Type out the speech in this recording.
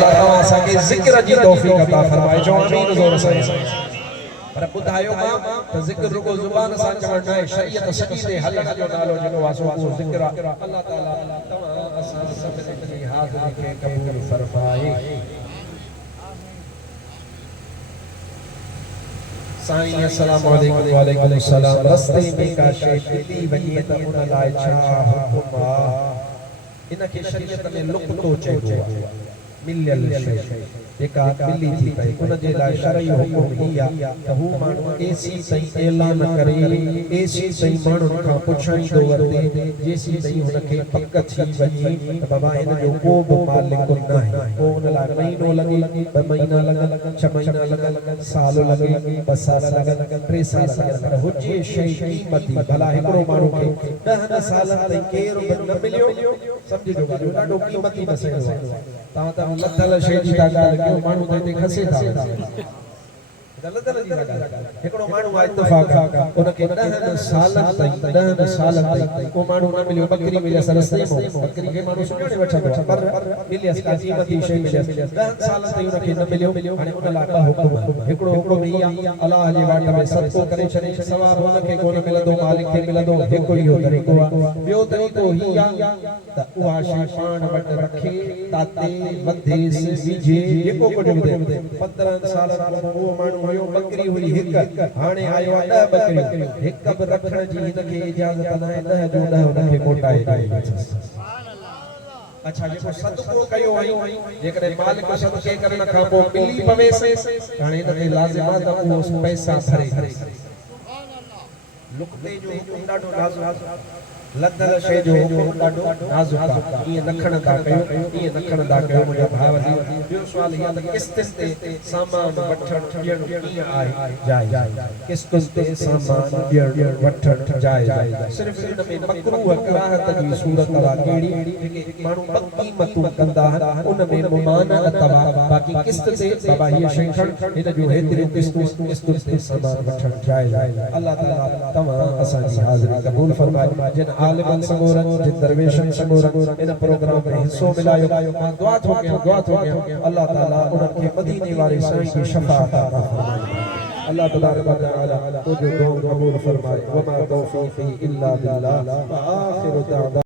तव्हां असांखे ज़िक्र जी तौफ़ीक़ अता फरमाए चओ आमीन ज़ोर सां पर ॿुधायो मां त ज़िक्र रुगो ज़ुबान सां चवण न आहे शरीयत सॼी ते हलण जो नालो जेको आहे सो उहो ज़िक्र आहे अल्लाह ताला तव्हां असां सभिनी जी हाज़िरी खे क़बूल फरमाए साईं अस्सलामु अलैकुम व अलैकुम अस्सलाम रस्ते में का शै मिली वञे त उन लाइ छा हुकुम आहे इनखे शरीयत में लुक़्तो चइबो आहे मिलियल शै जेका मिली थी पई उन जे लाइ शरई हुकुम ही आहे त हू माण्हू एसी ताईं ऐलान करे एसी ताईं माण्हुनि खां पुछाईंदो वरिते जेसी ताईं हुनखे पक थी वञे त बाबा हिन जो को बि मालिक न आहे पोइ हुन लाइ महीनो लॻे 2 महीना लॻनि 6 महीना लॻनि साल लॻे 2 साल लॻनि 3 साल लॻनि पर हुजे शइ क़ीमती भला हिकिड़ो माण्हू खे 10 साल ताईं केरु बि न मिलियो सम्झिजो ॾाढो क़ीमती मसइलो आहे तव्हां त लथल शइ जी था ॻाल्हि कयो माण्हू त हिते खसे था हिकिड़ो माण्हू आहे इत्तिफ़ाक़ उनखे 10 सालनि ताईं को माण्हू न मिलियो बकरी मिलियसि रस्ते में बकरी खे माण्हू सुञाणे वठंदो आहे पर मिलियसि का क़ीमती शइ मिलियसि 10 सालनि ताईं उनखे न मिलियो हाणे उन लाइ ॿ हुकुम हिकिड़ो में इहा अलाह जे वाट में सदको करे छॾे सवाब हुनखे कोन मिलंदो मालिक खे मिलंदो हिकु इहो तरीक़ो आहे ॿियो तरीक़ो ही आहे त उहा शइ पाण वटि रखे ताते वधेसि विझे जेको कुझु विझे 15 सालनि खां उहो माण्हू हुयो बकरी हुई हिकु हाणे आयो आहे 10 बकरियूं हिकु बि रखण जी हिनखे इजाज़त न आहे 10 जो 10 हुनखे मोटाए ॾे अच्छा जेको सदको कयो आहे जेकॾहिं मालिक सदके करण खां पोइ मिली पवेसि हाणे हिनखे लाज़िम आहे त उहो पैसा भरे लुक़्ते जो हुकुम ॾाढो नाज़ुक लदल शइ जो हुकुम ॾाढो नाज़ुक आहे ईअं न खणंदा कयो मुंहिंजा भाउ ॿियो सुवाल इहा त किस्तनि ते सामान वठण ॾियण कीअं आहे जाइज़ किस्तनि ते सामान ॾियण वठण जाइज़ सिर्फ़ इन में मकरूह कराहत जी सूरत आहे कहिड़ी जेके माण्हू क़ीमतूं कंदा आहिनि उन में मुमानअत आहे बाक़ी किस्त ते बाबा हीअ शइ खण हिन जो हेतिरियूं किस्तुनि ते सामान वठण जाइज़ आहे अल्लाह ताला तव्हां असांजी हाज़िरी क़बूल फरमाए जिन आलिमन समूरन जिन दरवेशन समूरन इन प्रोग्राम में हिस्सो मिलायो मां दुआ थो कयां अल्लाह ताला उन्हनि खे मदीने वारे साईं जी शफ़ाअत अता फरमाए अल्लाह तबारक व तआला तुझो दुआ क़बूल फरमाए वमा तौफीक़ी इल्ला बिल्लाह व आखिरु दअवाना